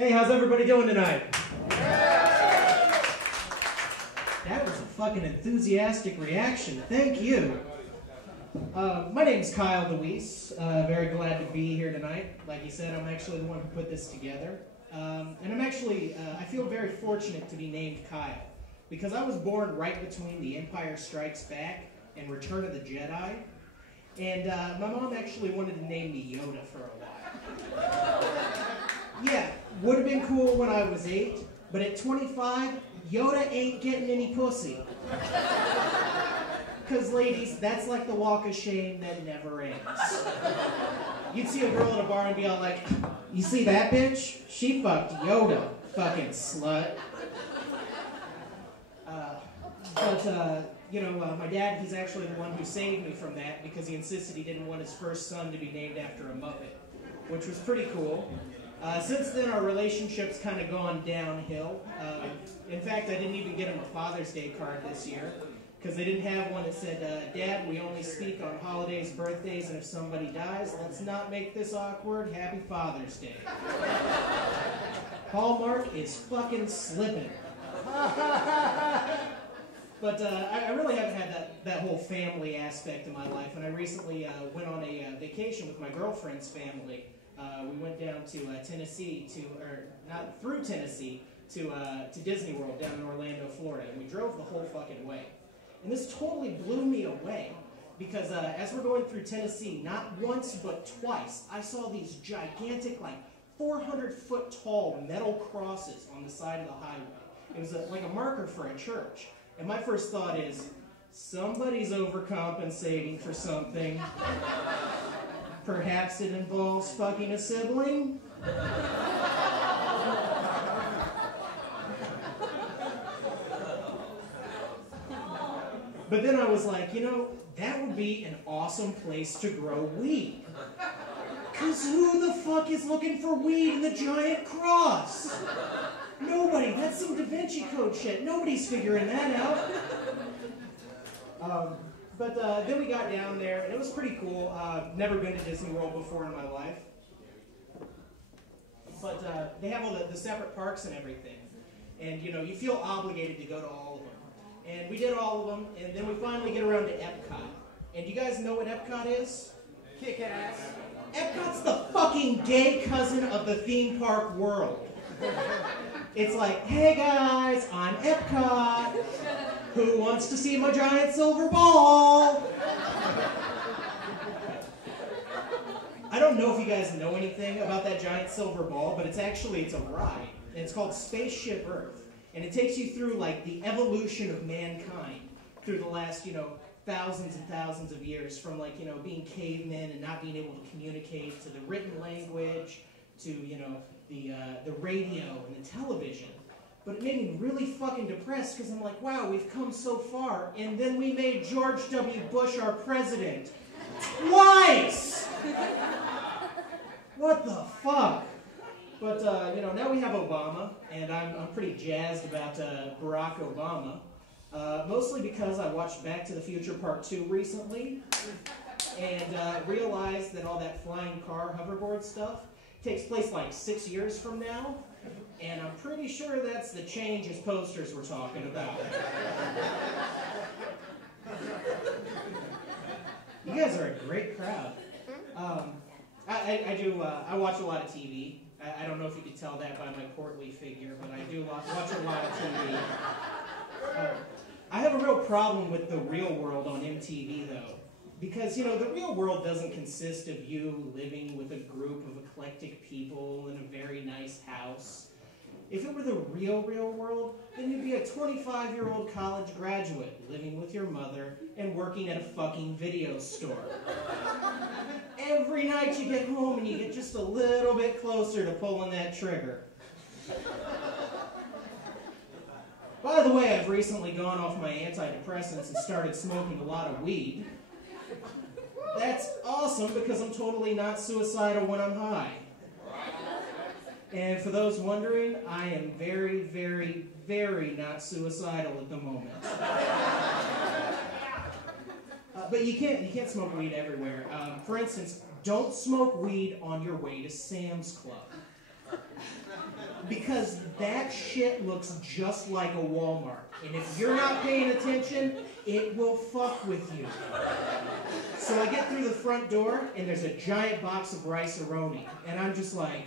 Hey, how's everybody doing tonight? That was a fucking enthusiastic reaction. Thank you. My name's Kyle DeWees. Very glad to be here tonight. Like you said, I'm actually the one who put this together. And I'm actually, I feel very fortunate to be named Kyle, because I was born right between The Empire Strikes Back and Return of the Jedi. And my mom actually wanted to name me Yoda for a while. Yeah, would have been cool when I was 8, but at 25, Yoda ain't getting any pussy. Because ladies, that's like the walk of shame that never ends. You'd see a girl at a bar and be all like, you see that bitch? She fucked Yoda, fucking slut. My dad, he's actually the one who saved me from that, because he insisted he didn't want his first son to be named after a Muppet, which was pretty cool. Since then, our relationship's kind of gone downhill. In fact, I didn't even get him a Father's Day card this year, because they didn't have one that said, Dad, we only speak on holidays, birthdays, and if somebody dies, let's not make this awkward. Happy Father's Day. Hallmark is fucking slipping. But I really haven't had that whole family aspect in my life, and I recently went on a vacation with my girlfriend's family. We went down to Tennessee through Tennessee to Disney World down in Orlando, Florida, and we drove the whole fucking way. And this totally blew me away, because as we're going through Tennessee, not once but twice, I saw these gigantic, like 400-foot tall metal crosses on the side of the highway. It was like a marker for a church. And my first thought is, somebody's overcompensating for something. Perhaps it involves fucking a sibling? But then I was like, that would be an awesome place to grow weed. Because who the fuck is looking for weed in the giant cross? Nobody. That's some Da Vinci Code shit. Nobody's figuring that out. But then we got down there, and it was pretty cool. Never been to Disney World before in my life. But they have all the separate parks and everything. And, you feel obligated to go to all of them. And we did all of them, and then we finally get around to Epcot. And you guys know what Epcot is? Kick ass. Epcot's the fucking gay cousin of the theme park world. It's like, hey guys, I'm Epcot. Who wants to see my giant silver ball? I don't know if you guys know anything about that giant silver ball, but it's a ride. And it's called Spaceship Earth. And it takes you through, like, the evolution of mankind through the last, thousands and thousands of years, from, like, being cavemen and not being able to communicate, to the written language, to, the radio and the television. But it made me really fucking depressed, because I'm like, wow, we've come so far, and then we made George W. Bush our president. Twice! What the fuck? But, now we have Obama, and I'm pretty jazzed about Barack Obama. Mostly because I watched Back to the Future Part 2 recently, and realized that all that flying car hoverboard stuff takes place like 6 years from now, and I'm pretty sure that's the change his posters were talking about. You guys are a great crowd. I watch a lot of TV. I don't know if you could tell that by my portly figure, but I do watch a lot of TV. I have a real problem with The Real World on MTV, though. Because, The Real World doesn't consist of you living with a group of eclectic people in a very nice house. If it were the real world, then you'd be a 25-year-old college graduate living with your mother and working at a fucking video store. Every night you get home and you get just a little bit closer to pulling that trigger. By the way, I've recently gone off my antidepressants and started smoking a lot of weed. That's awesome, because I'm totally not suicidal when I'm high. And for those wondering, I am very, very, very not suicidal at the moment. But you can't smoke weed everywhere. For instance, don't smoke weed on your way to Sam's Club. Because that shit looks just like a Walmart. And if you're not paying attention, it will fuck with you. So I get through the front door, and there's a giant box of rice-a-roni. And I'm just like...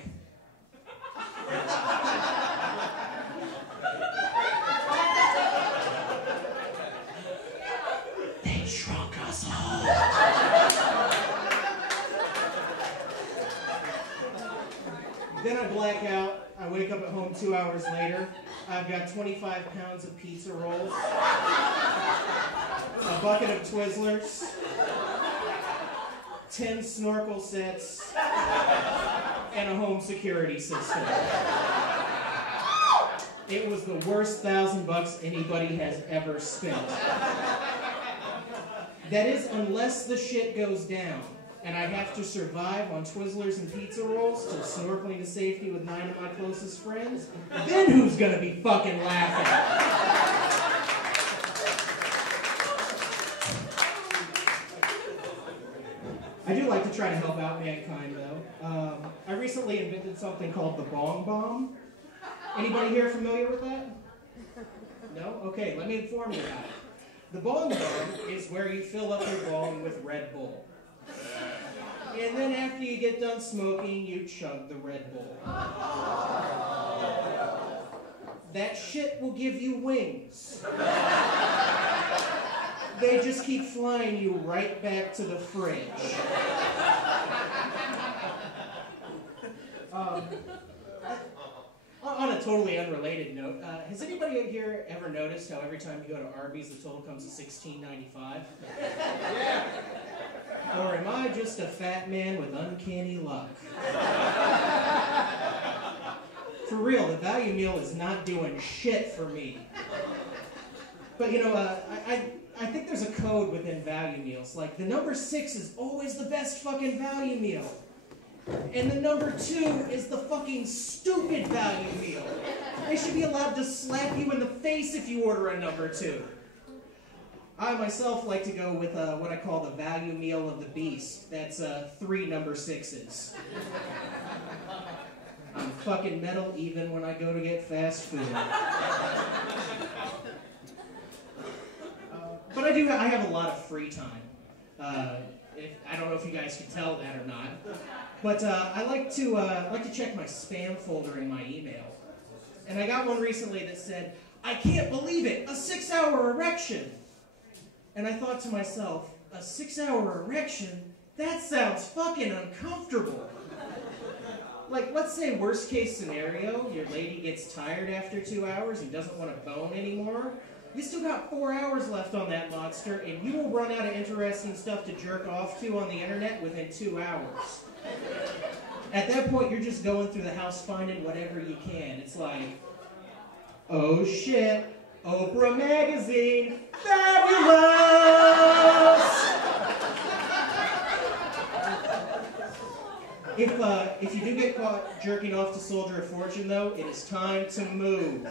They shrunk us all. Then I black out. I wake up at home 2 hours later. I've got 25 pounds of pizza rolls, a bucket of Twizzlers, 10 snorkel sets, and a home security system. It was the worst $1,000 anybody has ever spent. That is, unless the shit goes down. And I have to survive on Twizzlers and pizza rolls till snorkeling to safety with 9 of my closest friends, then who's gonna be fucking laughing? I do like to try to help out mankind, though. I recently invented something called the bong bomb. Anybody here familiar with that? No? Okay, let me inform you about it. The bong bomb is where you fill up your bong with Red Bull. And then after you get done smoking, you chug the Red Bull. That shit will give you wings. They just keep flying you right back to the fridge. On a totally unrelated note, has anybody here ever noticed how every time you go to Arby's, the total comes to $16.95? Yeah. Or am I just a fat man with uncanny luck? For real, the value meal is not doing shit for me. But you know, I think there's a code within value meals. Like, the number 6 is always the best fucking value meal. And the number 2 is the fucking stupid value meal. They should be allowed to slap you in the face if you order a number 2. I myself like to go with what I call the value meal of the beast. That's 3 number 6s. I'm fucking metal even when I go to get fast food. But I have a lot of free time. I don't know if you guys can tell that or not. But I like to check my spam folder in my email. And I got one recently that said, "I can't believe it, a 6-hour erection." And I thought to myself, a 6-hour erection? That sounds fucking uncomfortable. Like, let's say worst case scenario, your lady gets tired after 2 hours and doesn't want to bone anymore. You still got 4 hours left on that monster, and you will run out of interesting stuff to jerk off to on the internet within 2 hours. At that point, you're just going through the house finding whatever you can. It's like, oh shit, Oprah Magazine, fabulous! If you do get caught jerking off to Soldier of Fortune, though, it is time to move.